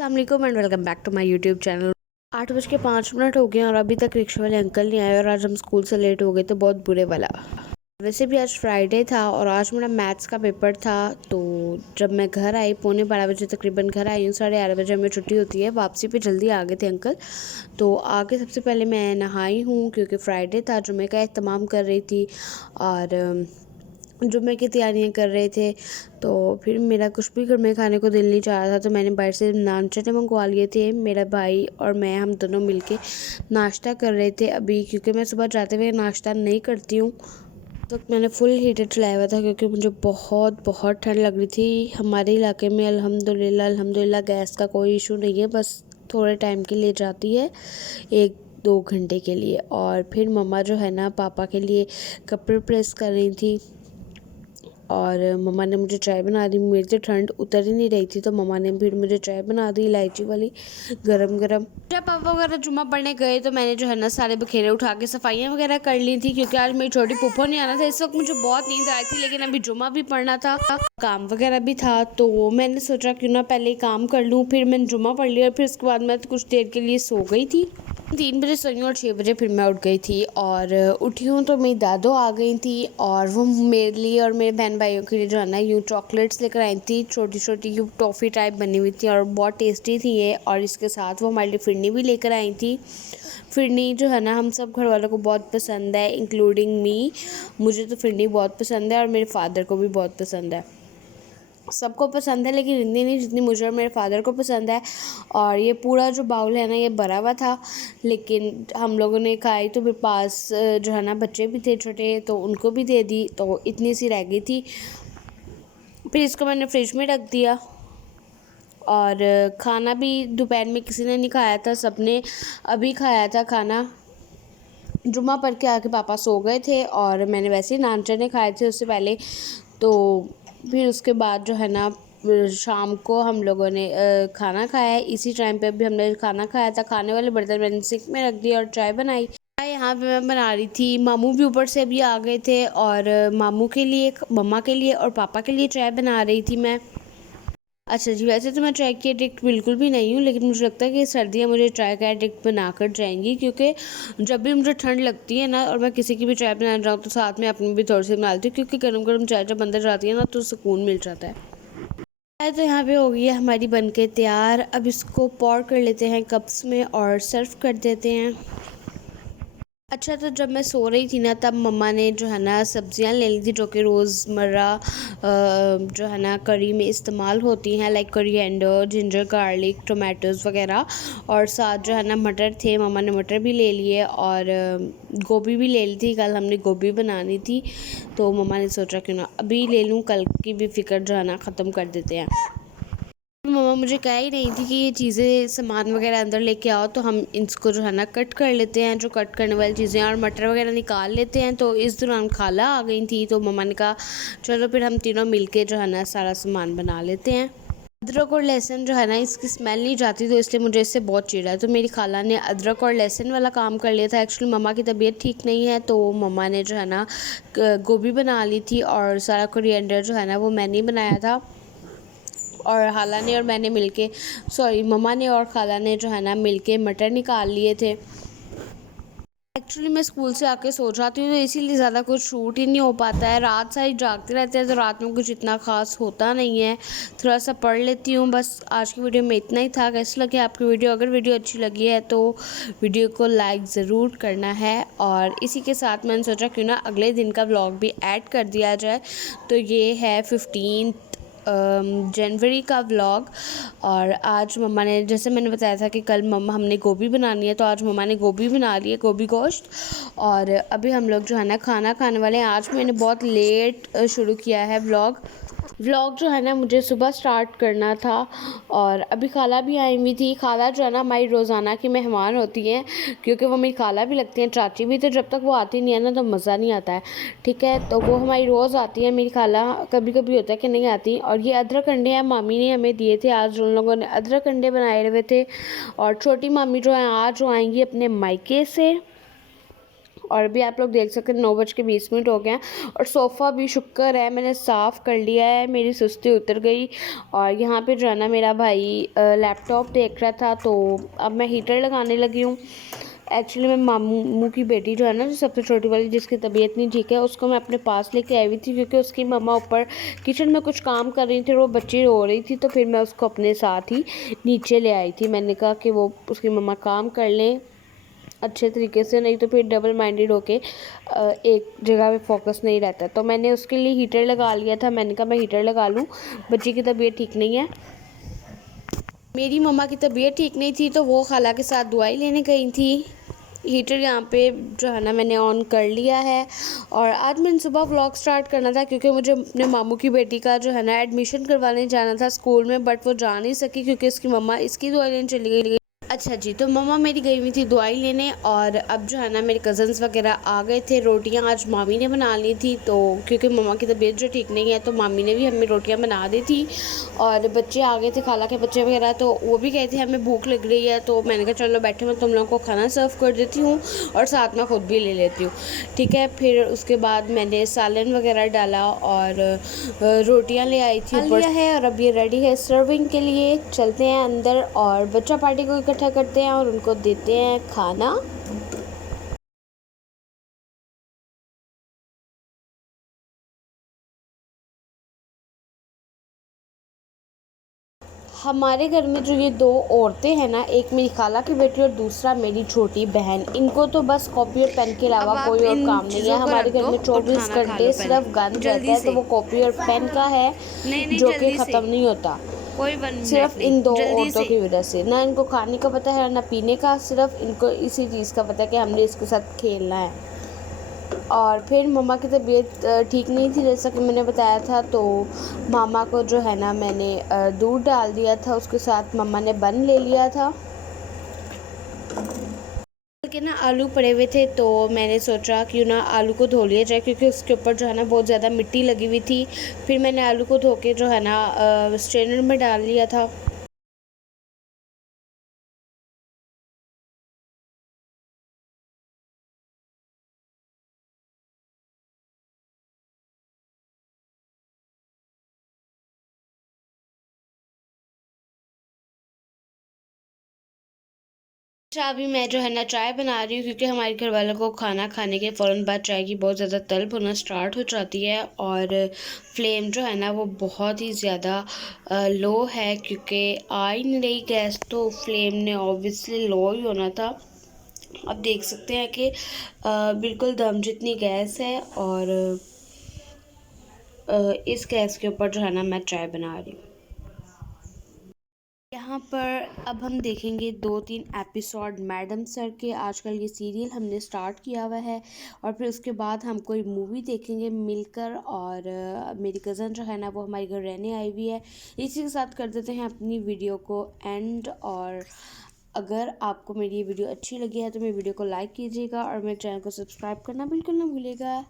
अस्सलाम and welcome back to my YouTube channel. 8:05 हो गए और अभी तक रिक्शा वाले अंकल नहीं आए और आज हम स्कूल से लेट हो गए तो बहुत बुरे वाला। वैसे भी आज फ्राइडे था और आज मेरा मैथ्स का पेपर था। तो जब मैं घर आई 11:45 बजे तकरीबन घर आई हूँ, 11:30 बजे हमें छुट्टी होती है। वापसी पे जल्दी आ गए थे अंकल। तो आगे सबसे पहले मैं नहाई हूँ क्योंकि फ्राइडे था, जुम्मे का एहतमाम कर रही थी और जुम्मे की तैयारियां कर रहे थे। तो फिर मेरा कुछ भी घर में खाने को दिल नहीं चाह रहा था, तो मैंने बाहर से नान चने मंगवा लिए थे। मेरा भाई और मैं हम दोनों मिलके नाश्ता कर रहे थे अभी, क्योंकि मैं सुबह जाते हुए नाश्ता नहीं करती हूँ। तो मैंने फुल हीटर चलाया हुआ था क्योंकि मुझे बहुत बहुत ठंड लग रही थी। हमारे इलाके में अल्हम्दुलिल्लाह गैस का कोई इशू नहीं है, बस थोड़े टाइम के लिए जाती है, 1-2 घंटे के लिए। और फिर मम्मा जो है ना पापा के लिए कपड़े प्रेस कर रही थी और मम्मा ने मुझे चाय बना दी। मेरी तो ठंड उतर ही नहीं रही थी, तो मम्मा ने फिर मुझे चाय बना दी इलायची वाली गरम गरम। जब पापा वगैरह जुम्मा पढ़ने गए तो मैंने जो है ना सारे बखेरे उठा के सफाइयाँ वगैरह कर ली थी, क्योंकि आज मेरी छोटी पुप्पो नहीं आना था। इस वक्त मुझे बहुत नींद आई थी, लेकिन अभी जुम्मा भी पढ़ना था, काम वगैरह भी था। तो मैंने सोचा क्यों ना पहले काम कर लूँ। फिर मैंने जुम्मा पढ़ लिया और फिर उसके बाद मैं कुछ देर के लिए सो गई थी। 3 बजे सोई और 6 बजे फिर मैं उठ गई थी। और उठी हूँ तो मेरी दादो आ गई थी और वो मेरे लिए और मेरे बहन भाइयों के लिए जो है ना यूँ चॉकलेट्स लेकर आई थी। छोटी छोटी यूँ टॉफ़ी टाइप बनी हुई थी और बहुत टेस्टी थी ये। और इसके साथ वो हमारे लिए फिरनी भी लेकर आई थी। फिरनी जो है ना हम सब घर वालों को बहुत पसंद है, इंक्लूडिंग मी। मुझे तो फिरनी बहुत पसंद है और मेरे फादर को भी बहुत पसंद है। सबको पसंद है, लेकिन इतनी नहीं जितनी मुझे और मेरे फादर को पसंद है। और ये पूरा जो बाउल है ना ये भरा हुआ था, लेकिन हम लोगों ने खाई तो मेरे पास जो है ना बच्चे भी थे छोटे, तो उनको भी दे दी, तो इतनी सी रह गई थी। फिर इसको मैंने फ्रिज में रख दिया। और खाना भी दोपहर में किसी ने नहीं खाया था, सबने अभी खाया था खाना। जुम्मा पढ़ के आके पापा सो गए थे और मैंने वैसे ही नान चने खाए थे उससे पहले। तो फिर उसके बाद जो है ना शाम को हम लोगों ने खाना खाया है। इसी टाइम पे भी हमने खाना खाया था। खाने वाले बर्तन मैंने सिंक में रख दिया और चाय बनाई। चाय यहाँ पे मैं बना रही थी। मामू भी ऊपर से अभी आ गए थे और मामू के लिए, मम्मा के लिए और पापा के लिए चाय बना रही थी मैं। अच्छा जी, वैसे तो मैं चाय की एडिक्ट बिल्कुल भी नहीं हूँ, लेकिन मुझे लगता है कि सर्दियाँ मुझे चाय का एडिक्ट बना कर जाएंगी, क्योंकि जब भी मुझे ठंड लगती है ना और मैं किसी की भी चाय बनाने जाऊँ तो साथ में अपनी भी थोड़ी सी बना लेती हूँ, क्योंकि गर्म गर्म चाय जब अंदर जाती है ना तो सुकून मिल जाता है। चाय तो यहाँ पे हो गई है हमारी बनके तैयार। अब इसको पॉर कर लेते हैं कप्स में और सर्व कर देते हैं। अच्छा, तो जब मैं सो रही थी ना तब मम्मा ने जो है ना सब्जियां ले ली थी, जो कि रोज़मर्रा जो है ना करी में इस्तेमाल होती हैं, like coriander, ginger garlic, tomatoes वगैरह। और साथ जो है ना मटर थे, मम्मा ने मटर भी ले लिए और गोभी भी ले ली थी। कल हमने गोभी बनानी थी, तो मम्मा ने सोचा क्यों ना अभी ले लूँ, कल की भी फ़िक्र जो है ना ख़त्म कर देते हैं। मम्मा मुझे कह ही रही थी कि ये चीज़ें सामान वगैरह अंदर लेके आओ, तो हम इसको जो है ना कट कर लेते हैं, जो कट करने वाली चीज़ें, और मटर वगैरह निकाल लेते हैं। तो इस दौरान खाला आ गई थी, तो मम्मा ने कहा चलो फिर हम तीनों मिलके जो है ना सारा सामान बना लेते हैं। अदरक और लहसुन जो है ना इसकी स्मेल नहीं जाती, तो इसलिए मुझे इससे बहुत चिढ़ है। तो मेरी खाला ने अदरक और लहसुन वाला काम कर लिया था। एक्चुअली मम्मा की तबीयत ठीक नहीं है, तो मम्मा ने जो है ना गोभी बना ली थी और सारा कोरिएंडर जो है ना वो मैंने ही बनाया था। और खाला ने और मैंने मिलके, सॉरी मम्मा ने और खाला ने जो है ना मिलके मटर निकाल लिए थे। एक्चुअली मैं स्कूल से आके सो जाती हूँ, तो इसीलिए ज़्यादा कुछ शूट ही नहीं हो पाता है। रात सारी जागते रहते हैं, तो रात में कुछ इतना ख़ास होता नहीं है। थोड़ा सा पढ़ लेती हूँ बस। आज की वीडियो में इतना ही था। कैसी लगी आपकी वीडियो? अगर वीडियो अच्छी लगी है तो वीडियो को लाइक ज़रूर करना है। और इसी के साथ मैंने सोचा क्यों ना अगले दिन का व्लॉग भी ऐड कर दिया जाए। तो ये है 15 जनवरी का व्लॉग। और आज मम्मा ने, जैसे मैंने बताया था कि कल मम्मा हमने गोभी बनानी है, तो आज मम्मा ने गोभी बना ली है, गोभी गोश्त। और अभी हम लोग जो है ना खाना खाने वाले हैं। आज मैंने बहुत लेट शुरू किया है व्लॉग जो है ना मुझे सुबह स्टार्ट करना था। और अभी खाला भी आई हुई थी। खाला जो है ना हमारी रोज़ाना की मेहमान होती हैं, क्योंकि वो मेरी खाला भी लगती हैं, चाची भी। तो जब तक वो आती नहीं है ना तो मज़ा नहीं आता है, ठीक है। तो वो हमारी रोज़ आती है मेरी खाला। कभी कभी होता है कि नहीं आती। और ये अदरक अंडे हैं, मामी ने हमें दिए थे। आज उन लोगों ने अदरक अंडे बनाए हुए थे। और छोटी मामी जो है आज वो आएंगी अपने मायके से, और अभी आप लोग देख सकते हैं 9:20 हो गए हैं और सोफ़ा भी शुक्र है मैंने साफ़ कर लिया है, मेरी सुस्ती उतर गई। और यहाँ पे जो है ना मेरा भाई लैपटॉप देख रहा था, तो अब मैं हीटर लगाने लगी हूँ। एक्चुअली मैं मामू की बेटी जो है ना, जो सबसे छोटी वाली, जिसकी तबीयत नहीं ठीक है, उसको मैं अपने पास लेके आई हुई थी क्योंकि उसकी मम्मा ऊपर किचन में कुछ काम कर रही थी और वो बच्ची रो रही थी, तो फिर मैं उसको अपने साथ ही नीचे ले आई थी। मैंने कहा कि वो उसकी मम्मा काम कर लें अच्छे तरीके से, नहीं तो फिर डबल माइंडेड होके एक जगह पे फोकस नहीं रहता। तो मैंने उसके लिए हीटर लगा लिया था। मैंने कहा मैं हीटर लगा लूँ, बच्ची की तबीयत ठीक नहीं है। मेरी मम्मा की तबीयत ठीक नहीं थी तो वो खाला के साथ दवाई लेने गई थी। हीटर यहाँ पे जो है ना मैंने ऑन कर लिया है। और आज मैंने सुबह व्लॉग स्टार्ट करना था क्योंकि मुझे अपने मामू की बेटी का जो है ना एडमिशन करवाने जाना था स्कूल में, बट वो जा नहीं सकी क्योंकि उसकी मम्मा इसकी दवाई लेने चली गई। अच्छा जी, तो मम्मा मेरी गई हुई थी दवाई लेने और अब जो है ना मेरे कज़न्स वगैरह आ गए थे। रोटियां आज मामी ने बना ली थी, तो क्योंकि मम्मा की तबीयत जो ठीक नहीं है तो मामी ने भी हमें रोटियां बना दी थी। और बच्चे आ गए थे, खाला के बच्चे वगैरह, तो वो भी गए थे हमें भूख लग रही है, तो मैंने कहा चलो बैठे मैं तुम लोगों को खाना सर्व कर देती हूँ और साथ में ख़ुद भी ले लेती हूँ, ठीक है। फिर उसके बाद मैंने सालन वगैरह डाला और रोटियां ले आई थी ऊपर है। और अब ये रेडी है सर्विंग के लिए। चलते हैं अंदर और बच्चा पार्टी को इकट्ठा करते हैं और उनको देते हैं खाना। हमारे घर में जो ये दो औरतें हैं ना, एक मेरी खाला की बेटी और दूसरा मेरी छोटी बहन, इनको तो बस कॉपी और पेन के अलावा कोई और काम नहीं है। हमारे घर में 24 घंटे सिर्फ गन रहता है, तो वो कॉपी और पेन का है जो कि ख़त्म नहीं होता। सिर्फ इन दो औरतों की वजह से, ना इनको खाने का पता है ना पीने का, सिर्फ इनको इसी चीज़ का पता है कि हमने इसके साथ खेलना है। और फिर मम्मा की तबीयत ठीक नहीं थी जैसा कि मैंने बताया था, तो मामा को जो है ना मैंने दूध डाल दिया था, उसके साथ मम्मा ने बन ले लिया था। के ना आलू पड़े हुए थे तो मैंने सोचा क्यों ना आलू को धो लिया जाए क्योंकि उसके ऊपर जो है ना बहुत ज़्यादा मिट्टी लगी हुई थी। फिर मैंने आलू को धो के जो है ना स्ट्रेनर में डाल लिया था। अच्छा, अभी मैं जो है ना चाय बना रही हूँ क्योंकि हमारे घर वालों को खाना खाने के फ़ौरन बाद चाय की बहुत ज़्यादा तलब होना स्टार्ट हो जाती है। और फ्लेम जो है ना वो बहुत ही ज़्यादा लो है क्योंकि आ ही नहीं रही गैस, तो फ्लेम ने ऑब्वियसली लो ही होना था। अब देख सकते हैं कि बिल्कुल दम जितनी गैस है और इस गैस के ऊपर जो है ना मैं चाय बना रही हूँ। यहाँ पर अब हम देखेंगे 2-3 एपिसोड मैडम सर के। आजकल ये सीरियल हमने स्टार्ट किया हुआ है और फिर उसके बाद हम कोई मूवी देखेंगे मिलकर। और मेरी कज़न जो है ना वो हमारे घर रहने आई हुई है। इसी के साथ कर देते हैं अपनी वीडियो को एंड। और अगर आपको मेरी ये वीडियो अच्छी लगी है तो मेरी वीडियो को लाइक कीजिएगा और मेरे चैनल को सब्सक्राइब करना बिल्कुल ना भूलिएगा।